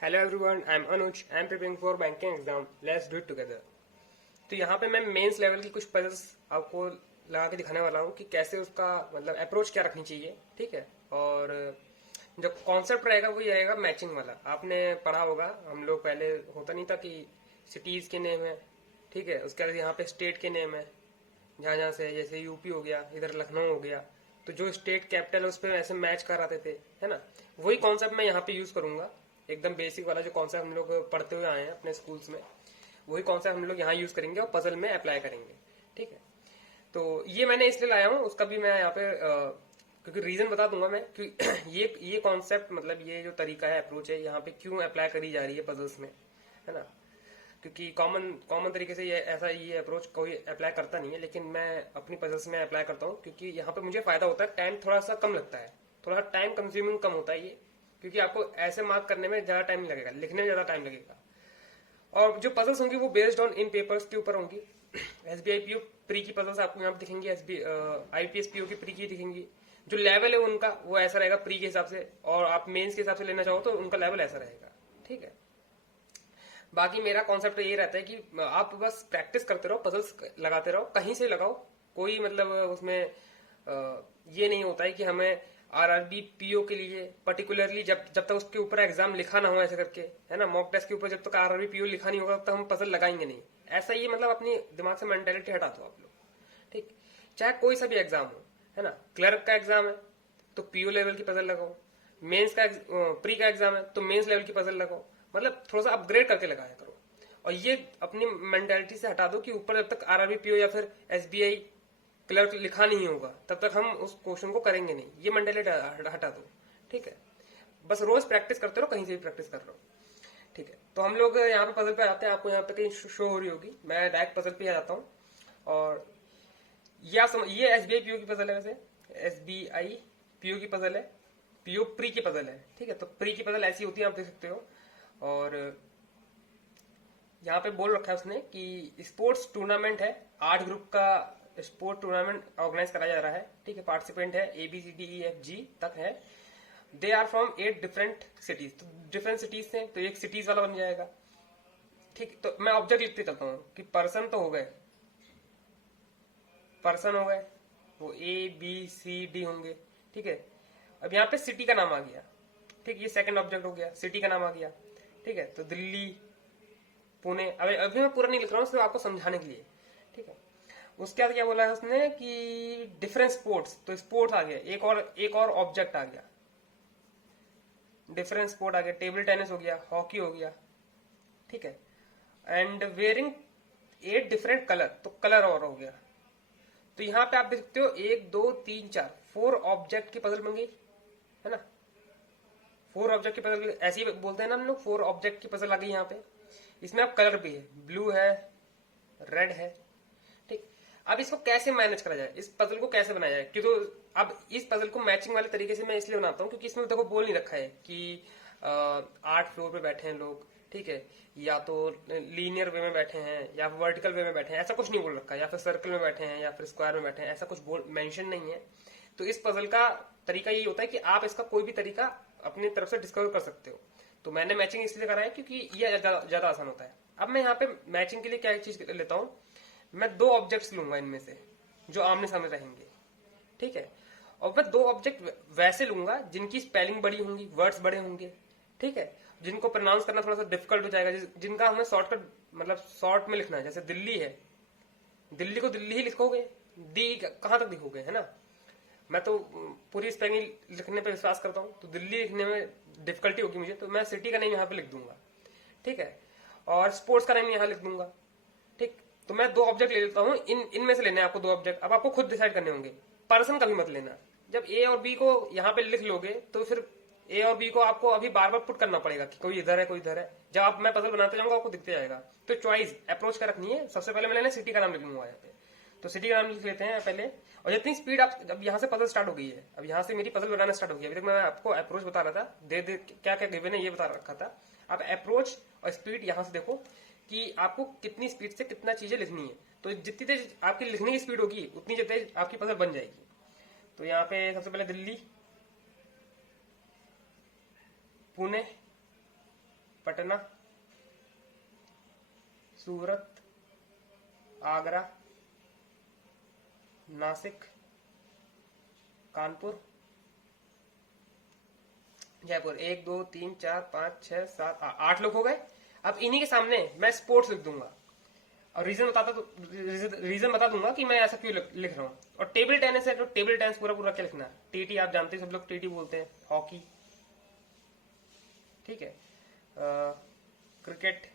Hello everyone, I am Anuj. I am preparing for banking exam. Let's do it together. तो यहाँ पे मैं mains level की कुछ पजल्स आपको लगा के दिखाने वाला हूँ कि कैसे उसका मतलब अप्रोच क्या रखनी चाहिए। ठीक है। और जो कॉन्सेप्ट रहेगा वो ये रहेगा मैचिंग वाला। आपने पढ़ा होगा, हम लोग पहले होता नहीं था कि सिटीज के नेम है, ठीक है, उसके बाद यहाँ पे स्टेट के नेम है, जहाँ जहाँ से, जैसे यूपी हो गया, इधर लखनऊ हो गया, तो जो स्टेट कैपिटल है उस पर ऐसे मैच कर आते थे, है ना। वही कॉन्सेप्ट मैं यहाँ पे यूज करूंगा। एकदम बेसिक वाला जो कॉन्सेप्ट हम लोग पढ़ते हुए आए हैं अपने स्कूल्स में, वही कॉन्सेप्ट हम लोग यहाँ यूज करेंगे और पजल में अप्लाई करेंगे। ठीक है। तो ये मैंने इसलिए लाया हूँ, उसका भी मैं यहाँ पे क्योंकि रीजन बता दूंगा मैं कि ये कॉन्सेप्ट मतलब ये जो तरीका है, अप्रोच है, यहाँ पे क्यों अप्लाई करी जा रही है पजल्स में, है ना। क्योंकि कॉमन कॉमन तरीके से ये अप्रोच कोई अप्लाई करता नहीं है, लेकिन मैं अपनी पजल्स में अप्लाई करता हूँ क्योंकि यहाँ पे मुझे फायदा होता है। टाइम थोड़ा सा कम लगता है, थोड़ा टाइम कंज्यूमिंग कम होता है ये, क्योंकि आपको ऐसे मार्क करने में ज्यादा टाइम नहीं लगेगा, लिखने में ज्यादा टाइम लगेगा। और जो पजल्स होंगी वो बेस्ड ऑन इन पेपर्स के ऊपर होंगी। एसबीआई पीओ प्री की पजल्स आपको यहाँ पे दिखेंगी, आईपीएस पीओ की प्री की दिखेंगी। जो लेवल है उनका वो ऐसा रहेगा प्री के हिसाब से, और आप मेंस के हिसाब से लेना चाहो तो उनका लेवल ऐसा रहेगा। ठीक है। बाकी मेरा कॉन्सेप्ट ये रहता है कि आप बस प्रैक्टिस करते रहो, पजल्स लगाते रहो, कहीं से लगाओ। कोई मतलब उसमें ये नहीं होता है कि हमें आरआरबी पीओ के लिए पर्टिकुलरली जब जब तक उसके ऊपर एग्जाम लिखा ना हो ऐसे करके, है ना, मॉक टेस्ट के ऊपर जब तक आरआरबी पीओ लिखा नहीं होगा तब तक हम पजल लगाएंगे नहीं। ऐसा ये मतलब अपनी दिमाग से मेंटेलिटी हटा दो आप लोग। ठीक। चाहे कोई सा भी एग्जाम हो, है ना, क्लर्क का एग्जाम है तो पीओ लेवल की पजल लगाओ, मेंस का प्री का एग्जाम है तो मेंस लेवल की पजल लगाओ। मतलब थोड़ा सा अपग्रेड करके लगाया करो। और ये अपनी मेंटालिटी से हटा दो कि ऊपर जब तक आरआरबी पीओ या फिर एसबीआई क्लर्क लिखा नहीं होगा तब तक हम उस क्वेश्चन को करेंगे नहीं। ये मेंटालिटी हटा दो। ठीक है। बस रोज प्रैक्टिस करते रहो, कहीं से भी प्रैक्टिस कर रहे हो। ठीक है। तो हम लोग यहाँ पे पजल पे आते हैं। आपको यहाँ पे कहीं शो हो रही होगी, मैं डायरेक्ट पजल पे आ जाता हूँ। और ये एसबीआई पीओ की पजल है। वैसे एसबीआई पीओ की पजल है, पीओ प्री की पजल है। ठीक है। तो प्री की पजल ऐसी होती है, आप देख सकते हो। और यहाँ पे बोल रखा है उसने कि स्पोर्ट्स टूर्नामेंट है, 8 ग्रुप का स्पोर्ट टूर्नामेंट ऑर्गेनाइज कराया जा रहा है। ठीक है। पार्टिसिपेंट है ABCDEFG तक है। They are from 8 different cities. तो डिफरेंट सिटीज से तो एक सिटीज वाला बन जाएगा। ठीक। तो मैं ऑब्जेक्ट लिखते चलता हूँ कि पर्सन तो हो गए, पर्सन हो गए, वो ABCD होंगे। ठीक है। अब यहाँ पे सिटी का नाम आ गया। ठीक। ये सेकंड ऑब्जेक्ट हो गया, सिटी का नाम आ गया। ठीक है। तो दिल्ली, पुणे। अभी मैं पूरा नहीं लिख रहा हूँ, सिर्फ आपको समझाने के लिए। ठीक है। उसके बाद क्या बोला है उसने कि डिफरेंट स्पोर्ट्स, तो स्पोर्ट्स आ गया, एक और ऑब्जेक्ट आ गया, डिफरेंट स्पोर्ट आ गया, टेबल टेनिस हो गया, हॉकी हो गया। ठीक है। एंड वेयरिंग 8 डिफरेंट कलर, तो कलर और हो गया। तो यहाँ पे आप देख सकते हो 1 2 3 4 4 ऑब्जेक्ट की पजल बन गई, है ना। 4 ऑब्जेक्ट की पजल ऐसे ही बोलते हैं ना हम लोग, 4 ऑब्जेक्ट की पजल आ गई यहाँ पे। इसमें अब कलर भी है, ब्लू है, रेड है। ठीक। अब इसको कैसे मैनेज करा जाए, इस पजल को कैसे बनाया जाए, क्योंकि अब इस पजल को मैचिंग वाले तरीके से मैं इसलिए बनाता हूँ क्योंकि इसमें देखो बोल नहीं रखा है कि 8 फ्लोर पे बैठे हैं लोग। ठीक है। या तो लीनियर वे में बैठे हैं या वर्टिकल वे में बैठे हैं, ऐसा कुछ नहीं बोल रखा है। या फिर सर्कल में बैठे हैं या फिर स्क्वायर में बैठे हैं, ऐसा कुछ बोल मेंशन नहीं है। तो इस पजल का तरीका यही होता है कि आप इसका कोई भी तरीका अपनी तरफ से डिस्कवर कर सकते हो। तो मैंने मैचिंग इसलिए करा है क्योंकि ये ज्यादा आसान होता है। अब मैं यहाँ पे मैचिंग के लिए क्या चीज लेता हूँ, मैं 2 ऑब्जेक्ट्स लूंगा इनमें से जो आमने सामने रहेंगे। ठीक है। और मैं 2 ऑब्जेक्ट वैसे लूंगा जिनकी स्पेलिंग बड़ी होंगी, वर्ड्स बड़े होंगे। ठीक है। जिनको प्रोनाउंस करना थोड़ा सा डिफिकल्ट हो जाएगा, जिनका हमें शॉर्टकट मतलब शॉर्ट में लिखना है। जैसे दिल्ली है, दिल्ली को दिल्ली ही लिखोगे, दी कहां तक लिखोगे, है ना। मैं तो पूरी स्पेलिंग लिखने पे विश्वास करता हूँ, तो दिल्ली लिखने में डिफिकल्टी होगी मुझे, तो मैं सिटी का नेम यहाँ पे लिख दूंगा। ठीक है। और स्पोर्ट्स का नेम यहाँ लिख दूंगा। ठीक। तो मैं 2 ऑब्जेक्ट ले लेता हूँ, इनमें से लेने हैं आपको 2 ऑब्जेक्ट। अब आपको खुद डिसाइड करने होंगे, पर्सन कभी मत लेना। जब ए और बी को यहाँ पे लिख लोगे तो फिर ए और बी को आपको अभी बार बार पुट करना पड़ेगा कि कोई इधर है कोई इधर है। जब आप मैं पजल बनाते जाऊंगा आपको दिखते जाएगा। तो चॉइस अप्रोच का रखनी है। सबसे पहले मैंने सिटी का नाम लिख लूंगा यहाँ पे, तो सिटी का नाम लिख लेते हैं पहले। और जितनी स्पीड आप, अब यहाँ से पजल स्टार्ट हो गई है, अब यहाँ से मेरी पजल बनाना स्टार्ट हो गई। अभी तक मैं आपको अप्रोच बता रहा था, दे क्या क्या गिवन है ये बता रखा था। अब अप्रोच और स्पीड यहाँ से देखो कि आपको कितनी स्पीड से कितना चीजें लिखनी है। तो जितनी तेज आपकी लिखने की स्पीड होगी उतनी तेज आपकी पजल बन जाएगी। तो यहाँ पे सबसे पहले दिल्ली, पुणे, पटना, सूरत, आगरा, नासिक, कानपुर, जयपुर। 1 2 3 4 5 6 7 8 लोग हो गए। अब इन्हीं के सामने मैं स्पोर्ट्स लिख दूंगा और रीजन बता दूंगा कि मैं ऐसा क्यों लिख रहा हूँ। और टेबल टेनिस है तो टेबल टेनिस पूरा पूरा क्या लिखना है। टीटी आप जानते हैं, सब लोग टीटी बोलते हैं। हॉकी, ठीक है, cricket,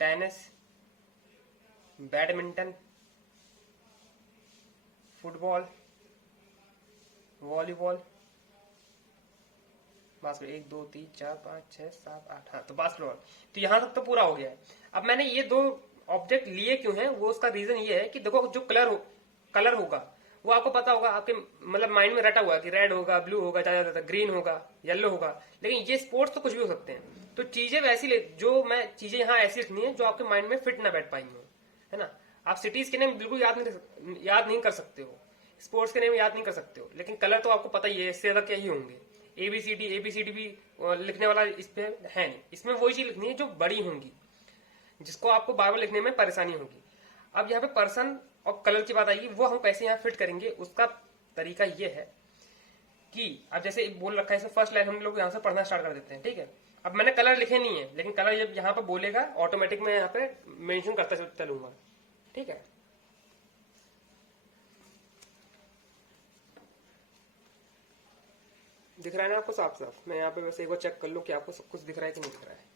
tennis, badminton, football, volleyball, basketball. 1 2 3 4 5 6 7 8, हाँ तो बास्केटबॉल। तो यहां तक तो पूरा हो गया है। अब मैंने ये 2 ऑब्जेक्ट लिए क्यों हैं, वो उसका रीजन ये है कि देखो जो कलर होगा वो आपको पता होगा, आपके मतलब माइंड में रटा हुआ है कि रेड होगा, ब्लू होगा, ज्यादा ग्रीन होगा, येलो होगा। लेकिन ये स्पोर्ट्स तो कुछ भी हो सकते हैं। तो चीजें वैसी जो मैं चीजें यहाँ ऐसी लिखनी है जो आपके माइंड में फिट ना बैठ पाई हो, है ना। आप सिटीज के नेम बिल्कुल याद नहीं कर सकते हो, स्पोर्ट्स के नेम याद नहीं कर सकते हो, लेकिन कलर तो आपको पता ही है, इससे ज्यादा क्या ही होंगे। एबीसीडी भी लिखने वाला इस पे है नहीं। इसमें वही चीज लिखनी है जो बड़ी होंगी, जिसको आपको बार बार लिखने में परेशानी होगी। अब यहाँ पे पर्सन और कलर की बात आएगी, वो हम कैसे यहाँ फिट करेंगे। उसका तरीका ये है कि अब जैसे बोल रखा है, इसे फर्स्ट लाइन हम लोग यहाँ से पढ़ना स्टार्ट कर देते हैं, ठीक है। अब मैंने कलर लिखे नहीं है, लेकिन कलर जब यहाँ पे बोलेगा ऑटोमेटिक मैं यहाँ पे मेंशन करता चलूंगा, ठीक है। दिख रहा है ना आपको साफ साफ। मैं यहाँ पे वैसे एक बार चेक कर लूं कि आपको सब कुछ दिख रहा है कि नहीं दिख रहा है।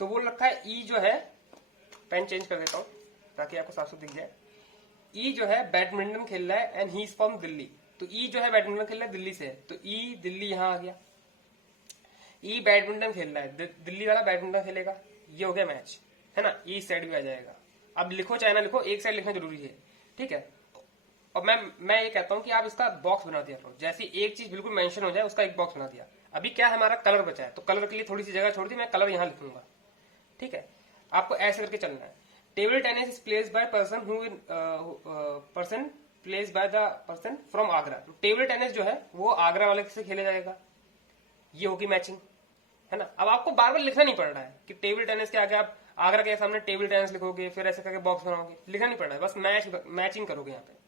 तो बोल रखा है ई जो है, पेन चेंज कर देता हूं ताकि आपको साफ साफ दिख जाए। ई जो है बैडमिंटन खेल रहा है and he is from Delhi. तो ई जो है बैडमिंटन खेल रहा है दिल्ली से, तो ई दिल्ली यहां आ गया। ई बैडमिंटन खेल रहा है, दिल्ली वाला बैडमिंटन खेलेगा, ये हो गया मैच, है ना। ई साइड भी आ जाएगा। अब लिखो चाहे ना लिखो, एक साइड लिखना जरूरी है, ठीक है। और मैं ये कहता हूं कि आप इसका बॉक्स बना दिया करो। जैसे एक चीज बिल्कुल मेंशन हो जाए उसका एक बॉक्स बना दिया। अभी क्या हमारा कलर बचा है, तो कलर के लिए थोड़ी सी जगह छोड़ दी, मैं कलर यहां लिखूंगा, ठीक है। आपको ऐसे करके चलना है। Table tennis is placed by person placed by the person from Agra. Table tennis जो है वो आगरा वाले से खेला जाएगा, ये होगी मैचिंग, है ना। अब आपको बार बार लिखना नहीं पड़ रहा है कि टेबल टेनिस के आगे आप आगरा के सामने टेबल टेनिस लिखोगे, फिर ऐसे करके बॉक्स बनाओगे, लिखना नहीं पड़ रहा है, बस मैचिंग करोगे यहाँ पे।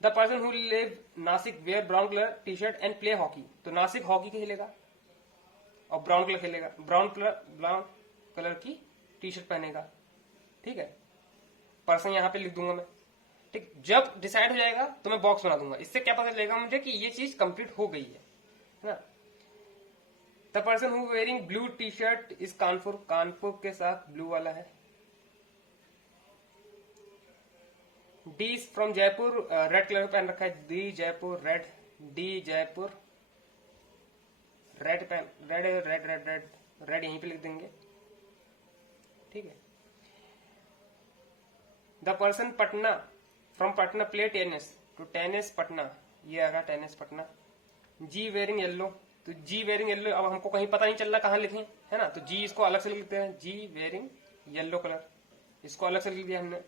The person who live Nashik where brown colour t shirt and play hockey. तो नासिक हॉकी खेलेगा और ब्राउन कलर खेलेगा, ब्राउन कलर की टी शर्ट पहनेगा, ठीक है। पर्सन यहाँ पे लिख दूंगा मैं, ठीक। जब डिसाइड हो जाएगा तो मैं बॉक्स बना दूंगा। इससे क्या पता चलेगा मुझे कि ये चीज कंप्लीट हो गई है ना। The person who wearing blue t shirt is Kanpur. Kanpur के साथ ब्लू वाला है। D is from Jaipur, red colour पहन रखा है, D Jaipur red, D Jaipur red pen, red red red red red यहीं पे लिख देंगे, ठीक है। The person Patna from Patna play tennis, तो टेनिस पटना, ये आएगा tennis Patna. G wearing yellow, तो जी वेयरिंग येलो, अब हमको कहीं पता नहीं चल रहा कहाँ लिखें, है ना। तो जी इसको अलग से लिख लेते हैं, जी वेयरिंग येलो कलर, इसको अलग से लिख दिया हमने।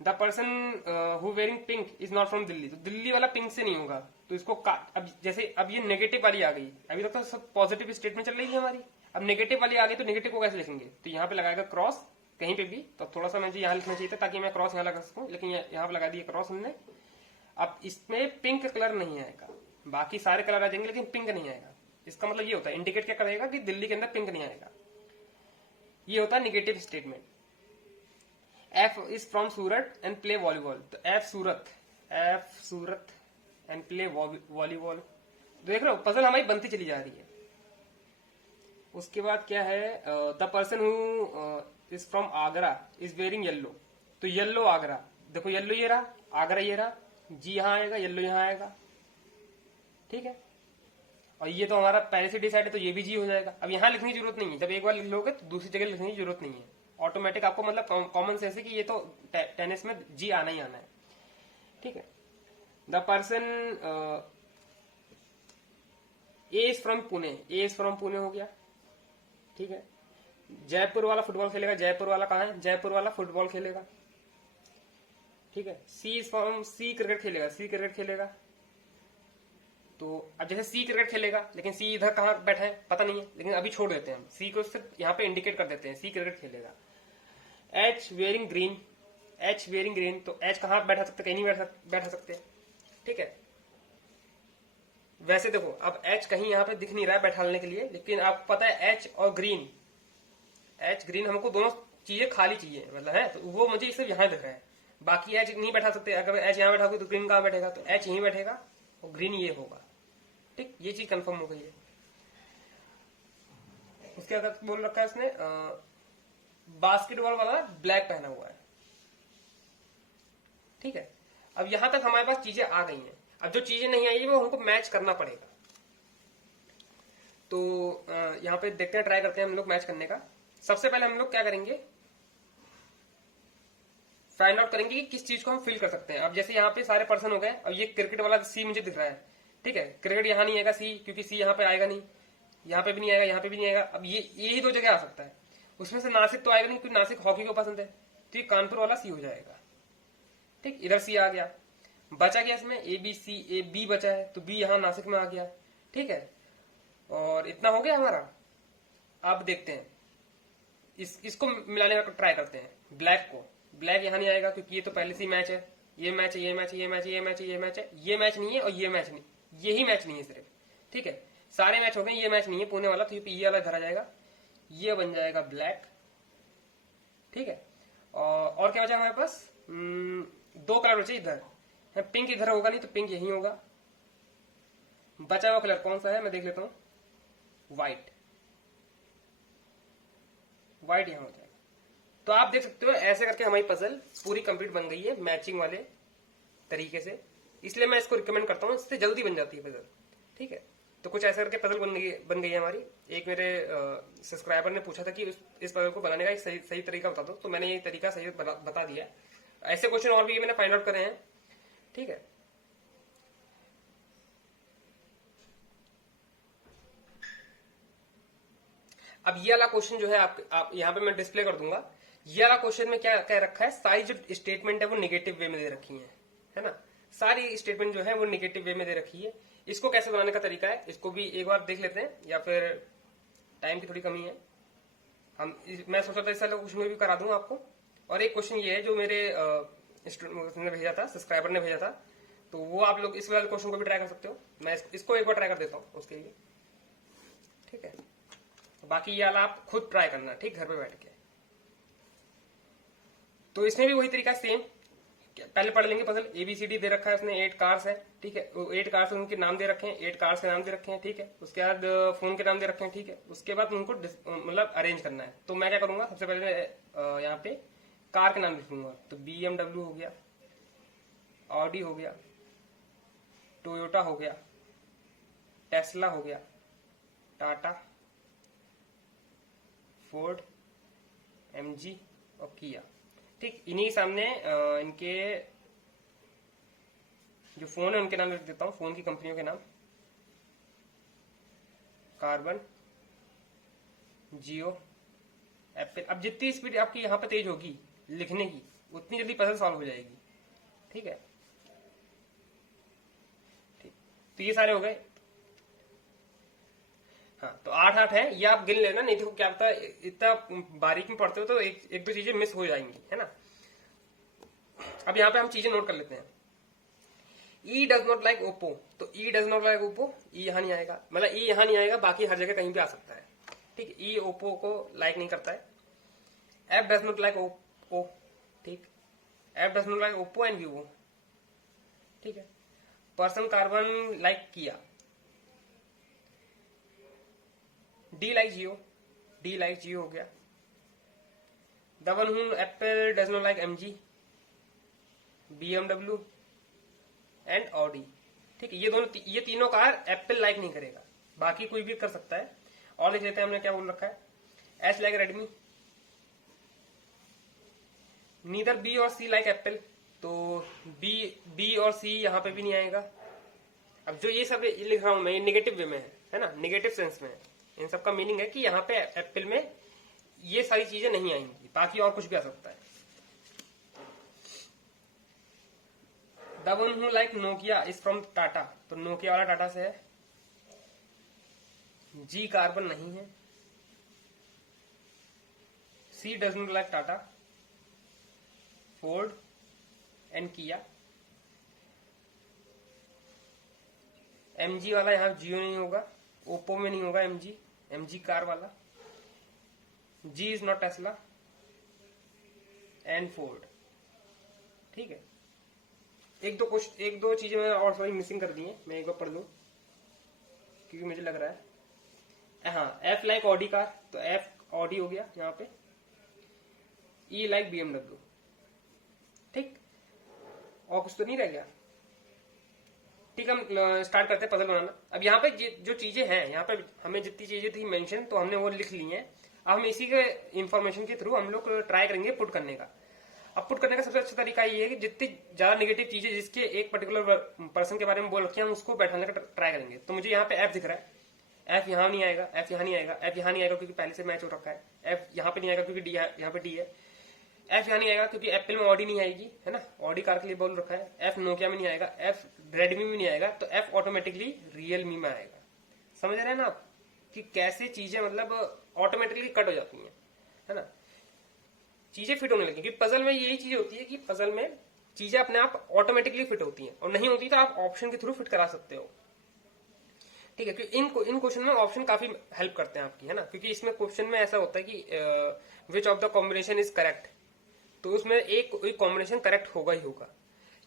The person who wearing pink is not from Delhi. तो दिल्ली वाला पिंक से नहीं होगा, तो इसको अब जैसे अब ये नेगेटिव वाली आ गई, अभी तक तो सब पॉजिटिव स्टेट में चल रही है हमारी, अब नेगेटिव वाली आ गई, तो नेगेटिव को कैसे लिखेंगे। तो यहाँ पे लगाएगा क्रॉस कहीं पे भी, तो थोड़ा सा मुझे यहाँ लिखना चाहिए था ताकि मैं क्रॉस यहाँ लगा सकूं, लेकिन यहाँ पे लगा दिया क्रॉस हमने। अब इसमें पिंक कलर नहीं आएगा, बाकी सारे कलर आ जाएंगे लेकिन पिंक नहीं आएगा। इसका मतलब ये होता है, इंडिकेट क्या करेगा कि दिल्ली के अंदर पिंक नहीं आएगा, ये होता है negative statement. F is from Surat and play volleyball. तो F Surat and play volleyball. देख रहे हो पजल हमारी बनती चली जा रही है। उसके बाद क्या है, the person who is from Agra is wearing yellow. तो येलो आगरा, देखो येलो ये रहा, आगरा ये रहा, जी यहां आएगा, येलो यहां आएगा, ठीक है। और ये तो हमारा पहले से डिसाइड है, तो ये भी जी हो जाएगा। अब यहां लिखने की जरूरत नहीं है, जब एक बार लिख लोगे तो दूसरी जगह लिखने की जरूरत नहीं है, ऑटोमेटिक आपको मतलब कॉमन सेंस है कि ये तो टेनिस में जी आना ही आना है, ठीक है। The person A is from Pune, A is from Pune हो गया, ठीक है। जयपुर वाला फुटबॉल खेलेगा, जयपुर वाला कहाँ है, जयपुर वाला फुटबॉल खेलेगा, ठीक है। सी इज फ्रॉम सी क्रिकेट खेलेगा, सी क्रिकेट खेलेगा, तो अब जैसे सी क्रिकेट खेलेगा, लेकिन सी इधर कहाँ बैठा है पता नहीं है, लेकिन अभी छोड़ देते हैं हम, सी को सिर्फ यहाँ पे इंडिकेट कर देते हैं, सी क्रिकेट खेलेगा। H wearing green, H wearing green, तो एच कहाँ बैठा सकते, कहीं नहीं बैठा सकते, ठीक है। वैसे देखो अब एच कहीं यहाँ पे दिख नहीं रहा है बैठाने के लिए, लेकिन आपको पता है एच और ग्रीन, एच ग्रीन हमको दोनों चीजें खाली चाहिए, मतलब है, तो वो मुझे सिर्फ यहाँ दिख रहा है, बाकी एच नहीं बैठा सकते। अगर एच यहाँ बैठा तो ग्रीन कहाँ बैठेगा, तो एच यहीं बैठेगा और ग्रीन ये होगा, ठीक, ये चीज कंफर्म हो गई है। उसके अगर बोल रखा है इसने बास्केटबॉल वाला ब्लैक पहना हुआ है, ठीक है। अब यहां तक हमारे पास चीजें आ गई हैं। अब जो चीजें नहीं आई है वो हमको मैच करना पड़ेगा। तो यहाँ पे देखते हैं, ट्राई करते हैं हम लोग मैच करने का। सबसे पहले हम लोग क्या करेंगे, फाइंड आउट करेंगे कि किस चीज को हम फिल कर सकते हैं। अब जैसे यहाँ पे सारे पर्सन हो गए, अब ये क्रिकेट वाला सी मुझे दिख रहा है, ठीक है। क्रिकेट यहाँ नहीं आएगा सी, क्योंकि सी यहाँ पे आएगा नहीं, यहाँ पे भी नहीं आएगा, यहाँ पे भी नहीं आएगा। अब ये ही दो जगह आ सकता है, उसमें से नासिक तो आएगा नहीं, क्योंकि नासिक हॉकी को पसंद है, तो ये कानपुर वाला सी हो जाएगा, ठीक। इधर सी आ गया, बचा गया इसमें A B C, A B बचा है, तो बी यहाँ नासिक में आ गया, ठीक है। और इतना हो गया हमारा। अब देखते हैं इसको मिलाने का ट्राई करते हैं। ब्लैक को, ब्लैक यहाँ नहीं आएगा क्योंकि ये तो पहले से मैच है, ये मैच है, ये मैच है, ये मैच है, ये मैच है, ये मैच है, ये मैच नहीं है और ये मैच नहीं, यही मैच नहीं है सिर्फ, ठीक है। सारे मैच हो गए, ये मैच नहीं है पुणे वाला, तो ये वाला घर आ जाएगा, ये बन जाएगा ब्लैक, ठीक है। और क्या बचा हमारे पास, दो कलर बचे इधर, पिंक इधर होगा नहीं तो पिंक यही होगा। बचा हुआ कलर कौन सा है मैं देख लेता हूं, व्हाइट, व्हाइट यहां हो जाएगा। तो आप देख सकते हो ऐसे करके हमारी पजल पूरी कंप्लीट बन गई है मैचिंग वाले तरीके से। इसलिए मैं इसको रिकमेंड करता हूँ, इससे जल्दी बन जाती है पजल, ठीक है। तो कुछ ऐसे करके पजल बन गई है हमारी। एक मेरे सब्सक्राइबर ने पूछा था कि इस पजल को बनाने का एक सही तरीका बता दो, तो मैंने ये तरीका सही बता दिया। ऐसे क्वेश्चन और भी मैंने फाइंड आउट करे हैं, ठीक है। अब ये वाला क्वेश्चन जो है आप यहाँ पे मैं डिस्प्ले कर दूंगा। ये वाला क्वेश्चन में क्या कह रखा है, सारी जो स्टेटमेंट है वो निगेटिव वे में दे रखी है ना। सारी स्टेटमेंट जो है वो निगेटिव वे में दे रखी है। इसको कैसे बनाने का तरीका है, इसको भी एक बार देख लेते हैं, या फिर टाइम की थोड़ी कमी है, मैं सोचा था इस वाले क्वेश्चन में भी करा दूंगा आपको। और एक क्वेश्चन ये है जो मेरे ने भेजा था, सब्सक्राइबर ने भेजा था, तो वो आप लोग इस वाले क्वेश्चन को भी ट्राई कर सकते हो। मैं इसको एक बार ट्राई कर देता हूँ उसके लिए, ठीक है। बाकी ये वाला आप खुद ट्राई करना, ठीक, घर पे बैठ के। तो इसमें भी वही तरीका सेम, पहले पढ़ लेंगे पजल। ABCD दे रखा है उसने, 8 कार्स है, ठीक है। 8 कार्स उनके नाम दे रखे हैं, 8 कार्स के नाम दे रखे हैं, ठीक है। उसके बाद फोन के नाम दे रखे हैं, ठीक है। उसके बाद उनको मतलब अरेंज करना है। तो मैं क्या करूंगा, सबसे पहले यहाँ पे कार के नाम लिख लूंगा। तो BMW हो गया, ऑडी हो गया, टोयोटा हो गया, टेस्ला हो गया, टाटा, फोर्ड, MG और किया, ठीक। इन्हीं सामने इनके जो फोन है उनके नाम लिख देता हूं, फोन की कंपनियों के नाम, कार्बन, जियो, एप्पल। अब जितनी स्पीड आपकी यहाँ पे तेज होगी लिखने की, उतनी जल्दी पजल सॉल्व हो जाएगी, ठीक है। ठीक, तो ये सारे हो गए। हाँ, तो 8 है, ये आप गिन लेना, नहीं तो क्या पता इतना बारीक में पढ़ते हो तो एक दो चीजें मिस हो जाएंगी, है ना। अब यहाँ पे हम चीजें नोट कर लेते हैं। ई डज नॉट लाइक ओप्पो, तो ई डज नॉट लाइक ओप्पो, ई यहाँ नहीं आएगा, मतलब ई यहाँ नहीं आएगा, बाकी हर जगह कहीं भी आ सकता है, ठीक। ई ओप्पो को लाइक नहीं करता है। F does not like Oppo, ठीक। F does not like Oppo and Vivo, ठीक है। पर्सन कार्बन लाइक किया। D like Jio, D like Jio हो गया। The one who Apple does not like MG, BMW and Audi, ठीक है। ये तीनों कार एप्पल लाइक नहीं करेगा, बाकी कोई भी कर सकता है। और देख लेते हैं हमने क्या बोल रखा है। S like Redmi, neither be और सी लाइक एप्पल, तो बी और सी यहाँ पे भी नहीं आएगा। अब जो ये सब लिख रहा हूं मैं, ये निगेटिव वे में है ना, निगेटिव सेंस में है। इन सब का मीनिंग है कि यहाँ पे एप्पल में ये सारी चीजें नहीं आएंगी, बाकी और कुछ भी आ सकता है। The one who like Nokia is from Tata, तो नोकिया वाला टाटा से है। जी कार्बन नहीं है। C does not like Tata, Ford and Kia. MG वाला यहाँ जियो नहीं होगा, ओप्पो में नहीं होगा एमजी, एमजी कार वाला। G is not Tesla and Ford. ठीक है, एक दो चीजें मैंने और थोड़ी मिसिंग कर दी हैं, मैं एक बार पढ़ लूं क्योंकि मुझे लग रहा है। हाँ, एफ लाइक ऑडी कार, तो एफ ऑडी हो गया यहाँ पे। ई लाइक बीएमडब्ल्यू। ठीक, और कुछ तो नहीं रह गया। ठीक, हम स्टार्ट करते हैं पजल बनाना। अब यहाँ पे जो चीजें हैं, यहाँ पे हमें जितनी चीजें थी मेंशन, तो हमने वो लिख ली हैं। अब हम इसी के इंफॉर्मेशन के थ्रू हम लोग ट्राई करेंगे पुट करने का। अब पुट करने का सबसे अच्छा तरीका ये है कि जितनी ज्यादा नेगेटिव चीजें जिसके एक पर्टिकुलर पर्सन के बारे में बोल रखी है, हम उसको बैठाने का ट्राई करेंगे। तो मुझे यहाँ पे एफ दिख रहा है, एफ यहाँ नहीं आएगा, एफ यहाँ नहीं आएगा, एफ यहाँ नहीं आएगा क्योंकि पहले से मैच हो रखा है। एफ यहाँ पे नहीं आएगा क्योंकि डी यहाँ पे डी है। एफ यहाँ नहीं आएगा क्योंकि एप्पल में ऑडी नहीं आएगी, है ना, ऑडी कार के लिए बोल रखा है। एफ नोकिया में नहीं आएगा, एफ रेडमी में नहीं आएगा, तो एफ ऑटोमेटिकली रियलमी में आएगा। समझ रहे हैं ना आप कि कैसे चीजें मतलब ऑटोमेटिकली कट हो जाती हैं, है ना, चीजें फिट होने लगी। क्योंकि पजल में यही चीज होती है कि पजल में चीजें अपने आप ऑटोमेटिकली फिट होती हैं, और नहीं होती तो आप ऑप्शन के थ्रू फिट करा सकते हो। ठीक है, क्योंकि इन क्वेश्चन में ऑप्शन काफी हेल्प करते हैं आपकी, है ना, क्योंकि इसमें क्वेश्चन में ऐसा होता है कि विच of the combination is correct, तो उसमें एक कॉम्बिनेशन करेक्ट होगा ही होगा,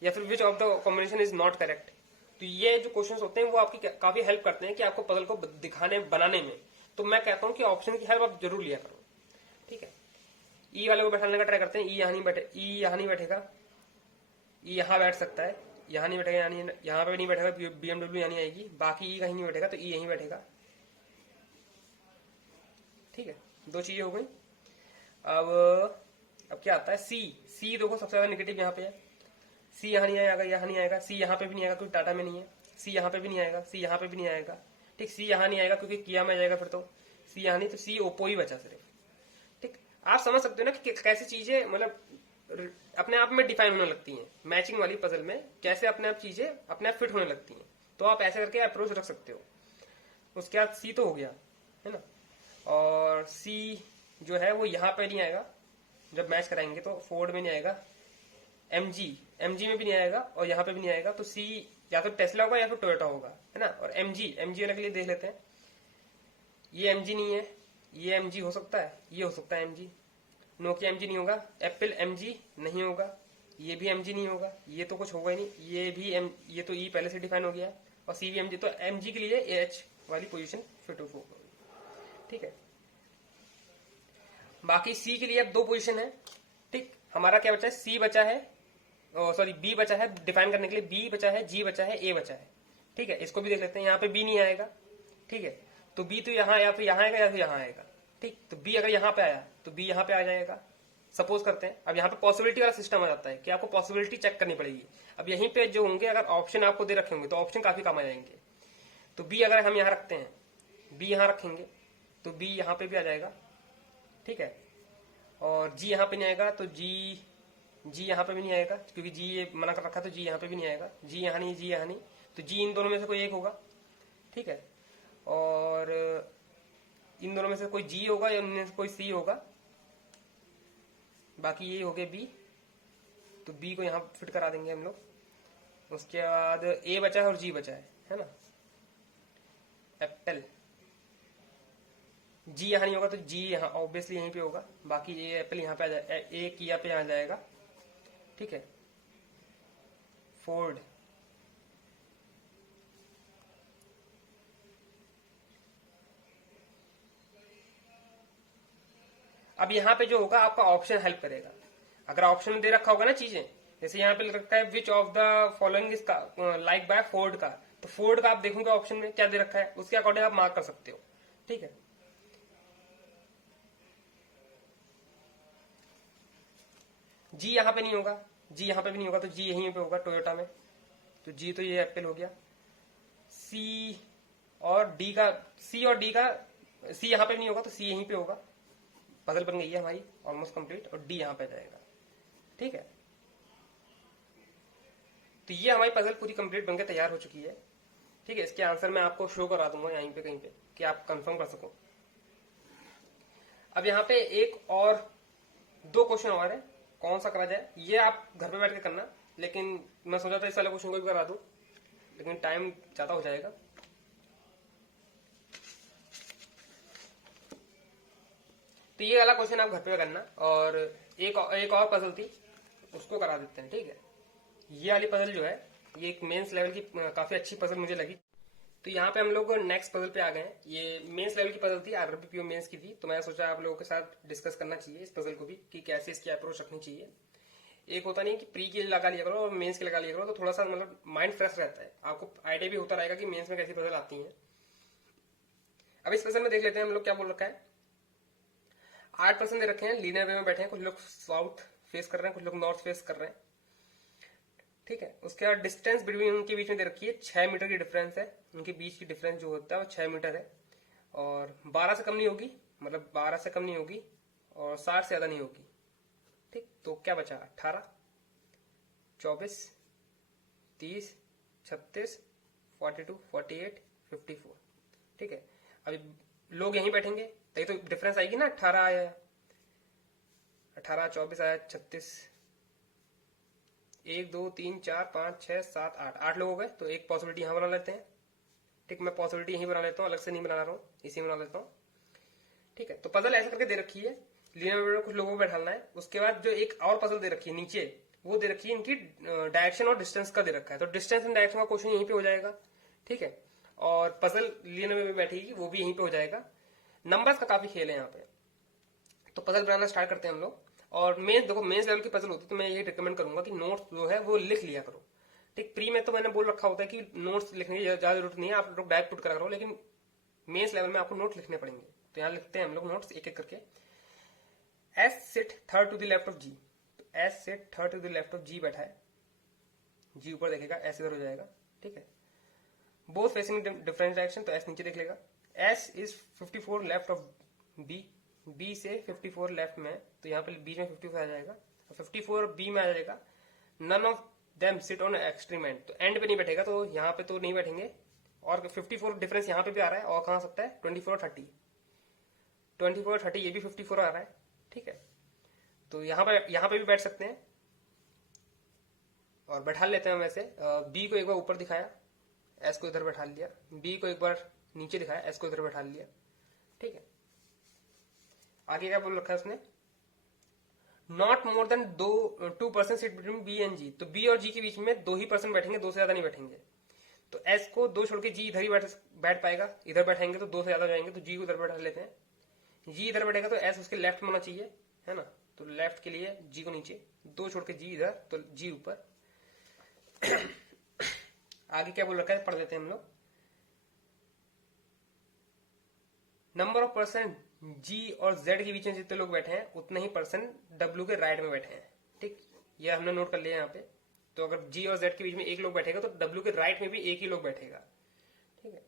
या फिर विच of the combination is not correct. तो ये जो क्वेश्चंस होते हैं वो आपकी काफी हेल्प करते हैं कि आपको पजल को दिखाने बनाने में। तो मैं कहता हूं कि ऑप्शन की हेल्प आप जरूर लिया करो। ठीक है, ई वाले को बैठाने का ट्राई करते हैं। ई यहाँ नहीं बैठे, ई यहाँ नहीं बैठेगा, ई यहाँ बैठ सकता है, यहाँ नहीं बैठेगा, यहाँ पे नहीं बैठेगा, बीएमडब्ल्यू यहाँ नहीं आएगी, बाकी ई कहीं नहीं बैठेगा, तो ई यहीं बैठेगा। ठीक है, दो चीजें हो गई। अब क्या आता है, सी। सी देखो सबसे ज्यादा नेगेटिव यहाँ पे है। सी यहाँ नहीं आएगा, यहाँ नहीं आएगा, सी यहाँ पे भी नहीं आएगा क्योंकि टाटा में नहीं है, सी यहाँ पे भी नहीं आएगा, सी यहाँ पे भी नहीं आएगा। ठीक, सी यहाँ नहीं आएगा क्योंकि किया में जाएगा, फिर तो सी यहाँ नहीं, तो सी ओप्पो ही बचा सिर्फ। ठीक, आप समझ सकते हो ना कि कैसी चीजें मतलब अपने आप में डिफाइन होने लगती हैं मैचिंग वाली पजल में, कैसे अपने आप चीजें अपने आप फिट होने लगती हैं। तो आप ऐसे करके अप्रोच रख सकते हो। उसके बाद सी तो हो गया, है ना, और सी जो है वो यहाँ पे नहीं आएगा जब मैच कराएंगे, तो फोर्ड में नहीं आएगा, एमजी में भी नहीं आएगा, और यहाँ पे भी नहीं आएगा। तो सी या तो टेस्ला होगा या फिर टोयोटा होगा, है ना। और एमजी वाले के लिए देख लेते हैं। ये एमजी नहीं है, ये एमजी हो सकता है, ये हो सकता है एमजी। नोकिया एमजी नहीं होगा, एप्पल एमजी नहीं होगा, ये भी एमजी नहीं होगा, ये तो कुछ होगा ही नहीं, ये भी ये तो ई पहले से डिफाइन हो गया, और सी भी एमजी। तो एमजी के लिए एच वाली पोजीशन फिट होगा। ठीक है, बाकी सी के लिए अब दो पोजीशन है। ठीक, हमारा क्या बचा है, सी बचा है, सॉरी बी बचा है डिफाइन करने के लिए, बी बचा है, जी बचा है, ए बचा है। ठीक है, इसको भी देख लेते हैं। यहाँ पे बी नहीं आएगा, ठीक है, तो बी तो यहाँ या फिर यहाँ आएगा या फिर यहाँ आएगा। ठीक, तो बी अगर यहाँ पे आया तो बी यहाँ पे आ जाएगा, सपोज करते हैं। अब यहाँ पे पॉसिबिलिटी वाला सिस्टम आ जाता है कि आपको पॉसिबिलिटी चेक करनी पड़ेगी। अब यहीं पे जो होंगे, अगर ऑप्शन आपको दे रखे होंगे तो ऑप्शन काफी कम आ जाएंगे। तो बी अगर हम यहाँ रखते हैं, बी यहाँ रखेंगे तो बी यहाँ पे भी आ जाएगा। ठीक है, और जी यहाँ पे नहीं आएगा तो जी यहाँ पे भी नहीं आएगा क्योंकि जी ये मना कर रखा, तो जी यहाँ पे भी नहीं आएगा। जी यहाँ नहीं, जी यहाँ नहीं, तो जी इन दोनों में से कोई एक होगा। ठीक है, और इन दोनों में से कोई जी होगा या उनमें से कोई सी होगा, बाकी ये हो गए बी, तो बी को यहाँ फिट करा देंगे हम लोग। उसके बाद ए बचा है और जी बचा है ना। एप्पल, जी यहाँ नहीं होगा तो जी यहाँ ऑब्वियसली यहीं पे होगा, बाकी ए एप्पल यहाँ पे आ जाएगा, ए किया पे आ जाएगा। ठीक है, फोर्ड, अब यहाँ पे जो होगा आपका ऑप्शन हेल्प करेगा। अगर ऑप्शन में दे रखा होगा ना चीजें, जैसे यहाँ पे रखा है which of the following is like by Ford का, तो फोर्ड का आप देखोगे ऑप्शन में क्या दे रखा है, उसके अकॉर्डिंग आप मार्क कर सकते हो। ठीक है, जी यहाँ पे नहीं होगा, जी यहाँ पे भी नहीं होगा, तो जी यहीं पे होगा टोयोटा में, तो जी तो ये एप्पल हो गया। सी और डी का, सी और डी का, सी यहाँ पे भी नहीं होगा तो सी यहीं पे होगा। पजल बन गई है हमारी ऑलमोस्ट कंप्लीट, और डी यहाँ पे जाएगा। ठीक है, तो ये हमारी पजल पूरी कंप्लीट बनकर तैयार हो चुकी है। ठीक है, इसके आंसर मैं आपको शो करा दूंगा यहीं पे कहीं पे कि आप कंफर्म कर सको। अब यहाँ पे एक और 2 क्वेश्चन और है, कौन सा करा जाए ये आप घर पे बैठ के करना, लेकिन मैं सोचा था इस वाले क्वेश्चन को भी करा दूं, लेकिन टाइम ज्यादा हो जाएगा। तो ये वाला क्वेश्चन आप घर पे करना, और एक और पजल थी उसको करा देते हैं। ठीक है, ये वाली पजल जो है ये एक मेंस लेवल की काफी अच्छी पजल मुझे लगी। तो यहाँ पे हम लोग नेक्स्ट पजल पे आ गए हैं। ये मेंस लेवल की पजल थी, आरआरबी मेंस की थी, तो मैं सोचा आप लोगों के साथ डिस्कस करना चाहिए इस पजल को भी कि कैसे इसकी अप्रोच रखनी चाहिए। एक होता नहीं कि प्री के लगा लिया करो और मेंस के लगा लिया करो, तो थोड़ा सा मतलब माइंड फ्रेश रहता है, आपको आइडिया भी होता रहेगा कि मेंस में कैसी पजल आती है। अब इस पजल में देख लेते हैं हम लोग क्या बोल रखा है। 8% दे रखे हैं, लीनियर वे में बैठे हैं, कुछ लोग साउथ फेस कर रहे हैं, कुछ लोग नॉर्थ फेस कर रहे हैं। ठीक है, उसके बाद डिस्टेंस बिटवीन उनके बीच में दे रखी है 6 मीटर की डिफरेंस है, उनके बीच की डिफरेंस जो होता है वो 6 मीटर है, और 12 से कम नहीं होगी, मतलब 12 से कम नहीं होगी और 60 से ज्यादा नहीं होगी। ठीक, तो क्या बचा 18, 24, 30, 36, 42, 48, 54। ठीक है, अभी लोग यहीं बैठेंगे तभी तो डिफरेंस आएगी ना। 18 आया, 18, 24 आया, 36, 1, 2, 3, 4, 5, 6, 7, 8 लोग हो गए, तो एक पॉसिबिलिटी यहां बना लेते हैं। ठीक, मैं पॉसिबिलिटी यहीं बना लेता हूँ, अलग से नहीं बना रहा हूँ, इसी में बना लेता हूँ। ठीक है, तो पजल ऐसे करके दे रखी है, लीनियर में कुछ लोगों को बैठाना है। उसके बाद जो एक और पजल दे रखी है नीचे, वो दे रखी है इनकी डायरेक्शन और डिस्टेंस का दे रखा है, तो डिस्टेंस एंड डायरेक्शन का क्वेश्चन यहीं पे हो जाएगा। ठीक है, और पजल लीनियर में बैठेगी वो भी यहीं पे हो जाएगा। नंबर्स का काफी खेल है यहाँ पे, तो पजल बनाना स्टार्ट करते हैं हम लोग। और देखो मेंस लेवल की पजल होती है तो मैं ये रिकमेंड करूंगा कि नोट्स जो है वो लिख लिया करो। ठीक, प्री में तो मैंने बोल रखा होता है कि नोट्स लिखने की ज्यादा जरूरत नहीं है, आप लोग डायरेक्ट पुट करा करो, लेकिन मेंस लेवल में आपको नोट लिखने पड़ेंगे। तो यहाँ लिखते हैं हम लोग नोट्स एक एक करके। S sit third to the left of G, तो S sit third to the left of G बैठा है, जी ऊपर देखेगा, एस इधर हो जाएगा। ठीक है, बोथ फेसिंग डिफरेंट डायरेक्शन, तो एस नीचे देख लेगा। S is 54 left of B, B से 54 लेफ्ट में, तो यहाँ पे बीच में 54 आ जाएगा, 54 बी में आ जाएगा। None of them sit on extreme end, तो एंड पे नहीं बैठेगा, तो यहाँ पे तो नहीं बैठेंगे। और 54 डिफरेंस यहाँ पे भी आ रहा है, और कहाँ सकता है 24 और 30, 24 और 30 ये भी 54 आ रहा है। ठीक है, तो यहाँ पे भी बैठ सकते हैं, और बैठा लेते हैं वैसे। बी को एक बार ऊपर दिखाया, एस को इधर बैठा लिया, बी को एक बार नीचे दिखाया, एस को इधर बैठा लिया। ठीक है, आगे क्या बोल रखा है उसने, not more than 2% seat between B and G, तो बी और जी के बीच में 2 ही पर्सन बैठेंगे, 2 से ज्यादा नहीं बैठेंगे। तो एस को 2 छोड़ के जी इधर ही बैठ पाएगा, इधर बैठेंगे तो 2 से ज्यादा जाएंगे, तो जी को इधर बैठा लेते हैं। जी इधर बैठेगा तो एस उसके लेफ्ट में होना चाहिए, है ना, तो लेफ्ट के लिए जी को नीचे, 2 छोड़ के जी इधर, तो जी ऊपर। आगे क्या बोल रखा है पढ़ देते हैं हम लोग। नंबर ऑफ पर्सन जी और जेड के बीच में जितने लोग बैठे हैं उतने ही पर्सन डब्ल्यू के राइट में बैठे हैं। ठीक, ये हमने नोट कर लिया यहाँ पे। तो अगर जी और जेड के बीच में एक लोग बैठेगा तो डब्ल्यू के राइट में भी एक ही लोग बैठेगा। ठीक है,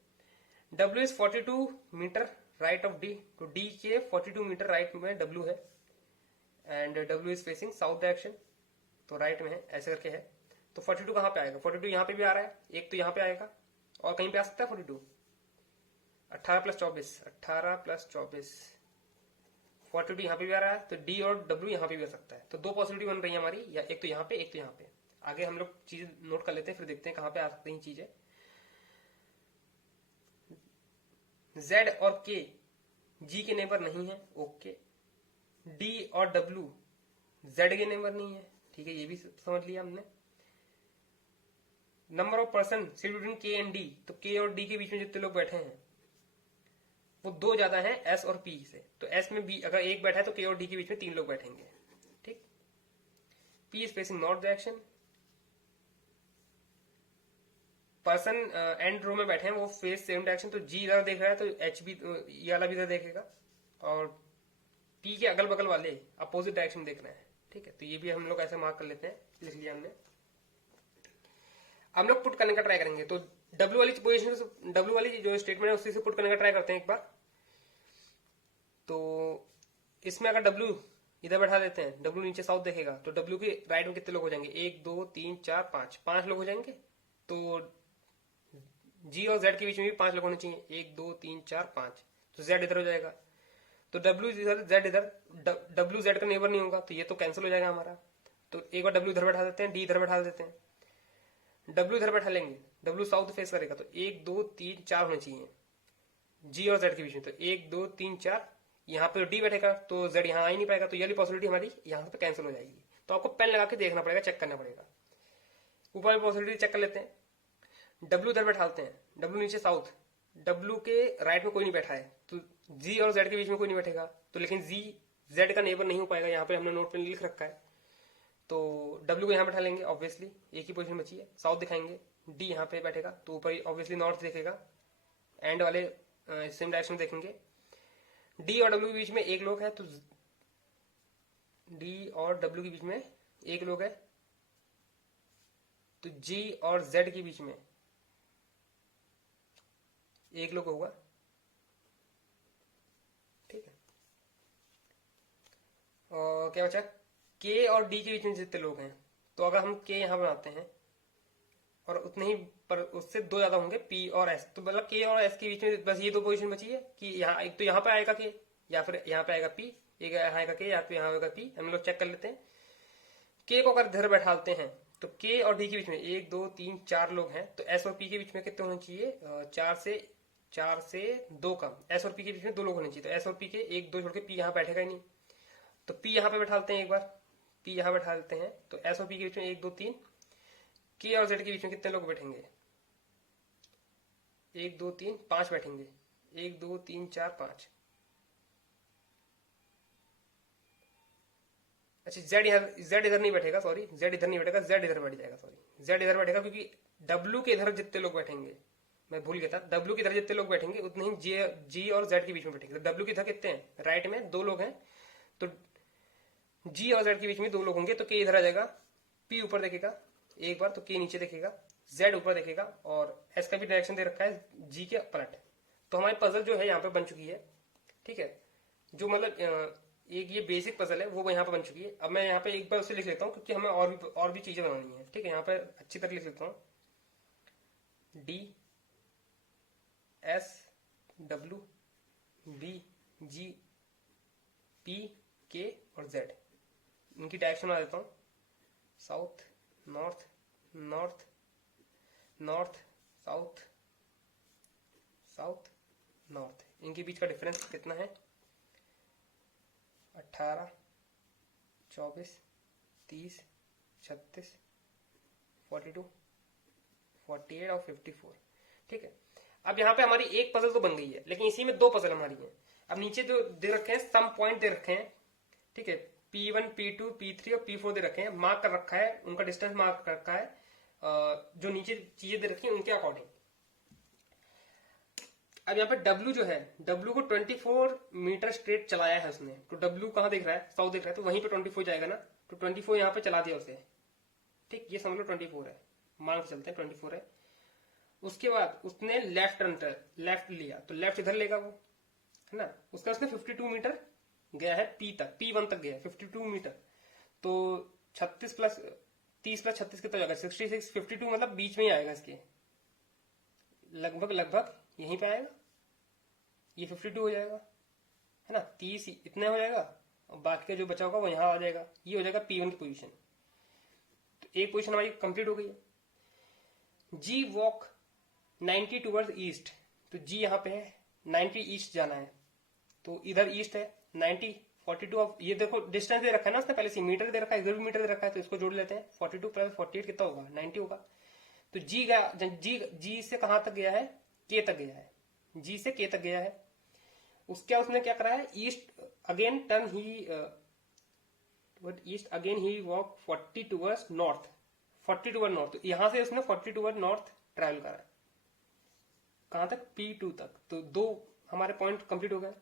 W is 42 metre right of D, तो डी के 42 मीटर राइट में डब्ल्यू है, and W is facing south direction, तो राइट में है, ऐसे करके है। तो 42 कहाँ पे आएगा, 42 यहाँ पे भी आ रहा है, एक तो यहाँ पे आएगा और कहीं पे आ सकता है 42, 18 प्लस 24, 18 प्लस 24, 42 यहाँ पे भी आ रहा है, तो डी और डब्ल्यू यहाँ पे भी आ सकता है। तो 2 पॉसिबिलिटी बन रही है हमारी, या एक तो यहाँ पे एक तो यहाँ पे। आगे हम लोग चीज नोट कर लेते हैं, फिर देखते हैं कहाँ पे आ सकती हैं चीजें। जेड और के जी के नेबर नहीं है, ओके। डी और डब्ल्यू जेड के नेबर नहीं है, ठीक है, ये भी समझ लिया हमने। Number of person sit between के एंड डी, तो के और डी के बीच में जितने लोग बैठे हैं वो 2 ज्यादा हैं एस और पी से, तो एस में बी अगर एक बैठा है तो के और डी के बीच में 3 लोग बैठेंगे। ठीक, P is facing north direction, person end row में बैठे हैं वो फेस सेम डायरेक्शन, तो जी इधर देख रहा है तो एच भी ये वाला भी इधर देखेगा, और पी के अगल बगल वाले अपोजिट डायरेक्शन देख रहे हैं। ठीक है, तो ये भी हम लोग ऐसे मार्क कर लेते हैं, लिख लिया हमने। हम लोग पुट करने का ट्राई करेंगे, तो डब्ल्यू वाली पोजीशन, डब्ल्यू वाली जो स्टेटमेंट है उसी से पुट करने का ट्राई करते हैं एक बार। तो इसमें अगर डब्ल्यू इधर बैठा देते हैं, डब्ल्यू नीचे साउथ देखेगा तो डब्ल्यू के राइट में कितने लोग हो जाएंगे, 1 2 3 4 5, 5 लोग हो जाएंगे। तो जी और जेड के बीच में भी 5 लोग होने चाहिए, 1 2 3 4 5। तो जेड इधर हो जाएगा, तो डब्ल्यू इधर जेड इधर, डब्ल्यू जेड का नेबर नहीं होगा तो ये तो कैंसिल हो जाएगा हमारा। तो एक बार डब्ल्यू इधर बैठा देते हैं, डी इधर बैठा देते हैं। डब्ल्यू इधर बैठा लेंगे, डब्ल्यू साउथ फेस करेगा तो 1 2 3 4 होने चाहिए जी और जेड के बीच में। तो 1 2 3 4, यहाँ पे डी बैठेगा तो जेड यहाँ आ ही नहीं पाएगा, तो ये वाली पॉसिबिलिटी हमारी यहाँ पे कैंसिल हो जाएगी। तो आपको पेन लगा के देखना पड़ेगा, चेक करना पड़ेगा। ऊपर वाली पॉसिबिलिटी चेक कर लेते हैं। डब्ल्यू इधर बैठाते हैं, डब्ल्यू नीचे साउथ, डब्ल्यू के राइट में कोई नहीं बैठा है तो जी और जेड के बीच में कोई नहीं बैठेगा। तो लेकिन जी जेड का नेबर नहीं हो पाएगा, यहाँ पे हमने नोट पे लिख रखा है। तो डब्ल्यू को यहाँ बैठा लेंगे, ऑब्वियसली एक ही पोजीशन बची है, साउथ दिखाएंगे। डी यहाँ पे बैठेगा तो ऊपर ऑब्वियसली नॉर्थ देखेगा, एंड वाले सेम डायरेक्शन में देखेंगे। डी और डब्ल्यू के बीच में एक लोग है तो डी और डब्ल्यू के बीच में एक लोग है, तो जी और जेड के बीच में एक लोग होगा, ठीक है। और क्या बचा, के और डी के बीच में जितने लोग हैं, तो अगर हम के यहाँ बनाते हैं और उतने ही पर उससे दो ज्यादा होंगे पी और एस, तो मतलब के और एस के बीच में बस ये दो पोजीशन बची है कि यहाँ एक तो यहाँ पे आएगा के या फिर यहाँ पे आएगा पी, एक यहाँ आएगा के या फिर यहाँ आएगा पी। हम लोग चेक कर लेते हैं। के को अगर इधर बैठाते हैं तो के और डी के बीच में 1 2 3 4 लोग हैं, तो एस और पी के बीच में कितने होने चाहिए, 4 से 2 कम। एस और पी के बीच में 2 लोग होने चाहिए, तो एस और पी के 1 2 छोड़ के पी यहाँ बैठेगा ही नहीं, तो पी यहाँ पे बैठाते हैं। एक बार पी यहाँ बैठा देते हैं तो एस और पी के बीच में 1 2 3, के और जेड के बीच में कितने लोग बैठेंगे, 1 2 3 5 बैठेंगे, 1 2 3 4 5। अच्छा जेड इधर नहीं बैठेगा, सॉरी जेड इधर नहीं बैठेगा, जेड इधर बैठ जाएगा, सॉरी जेड इधर बैठेगा क्योंकि डब्ल्यू के इधर जितने लोग बैठेंगे, मैं भूल गया था, डब्ल्यू के इधर जितने लोग बैठेंगे उतने ही जी और जेड के बीच में बैठेंगे। डब्ल्यू के इधर कितने हैं, राइट में 2 लोग हैं, तो जी और जेड के बीच में 2 लोग होंगे, तो के इधर आ जाएगा, पी ऊपर देखेगा एक बार, तो के नीचे देखेगा, जेड ऊपर देखेगा, और एस का भी डायरेक्शन दे रखा है जी के पलट। तो हमारी पजल जो है यहाँ पे बन चुकी है, ठीक है। जो मतलब एक ये बेसिक पजल है वो यहाँ पे बन चुकी है। अब मैं यहाँ पे एक बार उसे लिख लेता हूँ क्योंकि हमें और भी चीजें बनानी है, ठीक है। यहाँ पे अच्छी तरह लिख लेता हूँ, D S W B G P K और जेड, इनकी डायरेक्शन बना देता हूँ, south north north north south south north. इनके बीच का डिफरेंस कितना है, 18 24 30 36 42 48 और 54, ठीक है। अब यहाँ पे हमारी एक पजल तो बन गई है, लेकिन इसी में 2 पजल हमारी है। अब नीचे जो दे रखे हैं सम पॉइंट दे रखे हैं, ठीक है, P1 P2 P3 और P4 दे रखे हैं, मार्क कर रखा है, उनका डिस्टेंस मार्क कर रखा है जो नीचे चीजें दे रखी हैं उनके अकॉर्डिंग। अब यहाँ पे W जो है, W को 24 मीटर स्ट्रेट चलाया है उसने, तो W कहाँ देख रहा है, साउथ देख रहा है, तो वहीं पे 24 जाएगा ना, तो 24 यहाँ पे चला दिया उसे, ठीक, ये समझ लो 24 है, मान के चलते हैं 24 है। उसके बाद उसने लेफ्ट लिया, तो लेफ्ट इधर लेगा वो, है ना। उसका उसने 52 मीटर गया है पी तक, P1 तक गया है 52 मीटर, तो 36 प्लस 30 प्लस 36 कितना जाएगा, 66, 52 मतलब बीच में ही आएगा इसके, लगभग यहीं पे आएगा, ये 52 हो जाएगा, है ना। 30 इतना हो जाएगा और बाकी का जो बचा होगा वो यहाँ आ जाएगा, ये हो जाएगा P1 की पोजीशन। तो एक पोजीशन हमारी कंप्लीट हो गई है। जी वॉक 90 टूवर्ड्स ईस्ट, तो जी यहाँ पे है 90 ईस्ट जाना है, तो इधर ईस्ट है 90 42 ऑफ, ये देखो डिस्टेंस दे रखा है ना उसने पहले से, मीटर दे रखा है, इधर भी मीटर दे रखा है, तो इसको जोड़ लेते हैं, 42 प्लस 48 कितना होगा, 90 होगा। तो जी गया, जी से कहां तक गया है, के तक गया है, जी से के तक गया है। उसके उसने क्या करा है, ईस्ट अगेन टर्न ही ईस्ट अगेन ही walk 40 towards north, 40 toward north, तो यहां से उसने 40 टूवर्ड नॉर्थ ट्रेवल करा है, कहां तक, P2 तक। तो 2 हमारे पॉइंट कंप्लीट हो गए।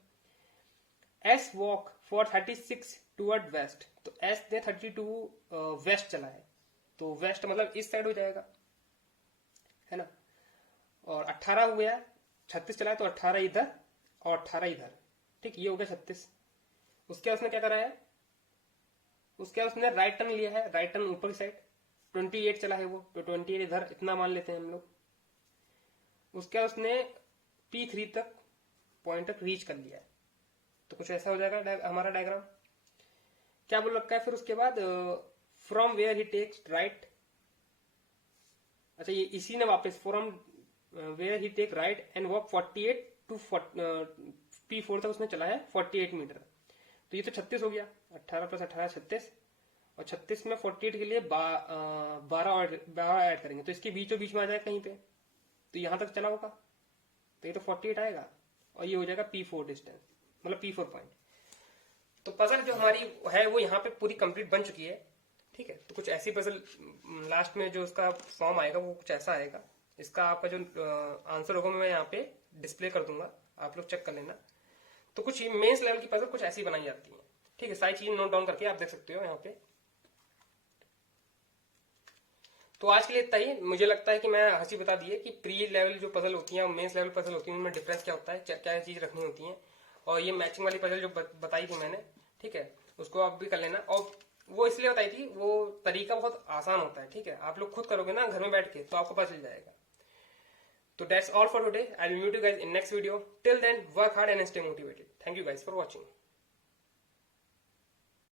S walk for 36 toward west, तो एस ने 32 वेस्ट चला है, तो वेस्ट मतलब इस साइड हो जाएगा, है ना। और 18 हो गया, 36 चला है तो 18 इधर और 18 इधर, ठीक, ये हो गया 36। उसके उसने क्या करा है, उसके बाद उसने राइट टर्न लिया है, राइट टर्न ऊपर की साइड 28 चला है वो, तो 28 इधर इतना मान लेते हैं हम लोग। उसके बाद उसने P3 तक पॉइंट तक रीच कर लिया है, तो कुछ ऐसा हो जाएगा हमारा डायग्राम। क्या बोल रखा है फिर उसके बाद, from where he takes right, अच्छा ये इसी ने वापस from where he take right and walk 48 to P4 तक उसने चला है 48 मीटर। तो ये तो 36 हो गया, 18 प्लस 18 36, और 36 में 48 के लिए 12 ऐड करेंगे तो इसके बीचों बीच में आ जाएगा कहीं पे, तो यहां तक चला होगा, तो ये तो 48 आएगा और ये हो जाएगा P4 डिस्टेंस, मतलब P4 पॉइंट। तो पजल जो हमारी है वो यहाँ पे पूरी कंप्लीट बन चुकी है, ठीक है। तो कुछ ऐसी पजल लास्ट में जो उसका फॉर्म आएगा वो कुछ ऐसा आएगा। इसका आपका जो आंसर होगा मैं यहाँ पे डिस्प्ले कर दूंगा, आप लोग चेक कर लेना। तो कुछ मेंस लेवल की पजल कुछ ऐसी बनाई जाती है, ठीक है। सारी चीजें नोट डाउन करके आप देख सकते हो यहाँ पे। तो आज के लिए इतना ही। मुझे लगता है कि मैं हंसी बता दी है कि प्री लेवल जो पजल होती है और मेंस लेवल पजल होती है उनमें डिफरेंस क्या होता है, क्या चीज रखनी होती है। और ये मैचिंग वाली पजल जो बताई थी मैंने, ठीक है, उसको आप भी कर लेना। और वो इसलिए बताई थी, वो तरीका बहुत आसान होता है, ठीक है। आप लोग खुद करोगे ना घर में बैठ के तो आपको पता चल जाएगा। तो that's all for today. I will meet you guys in next video. Till then work hard and stay motivated. Thank you guys for watching.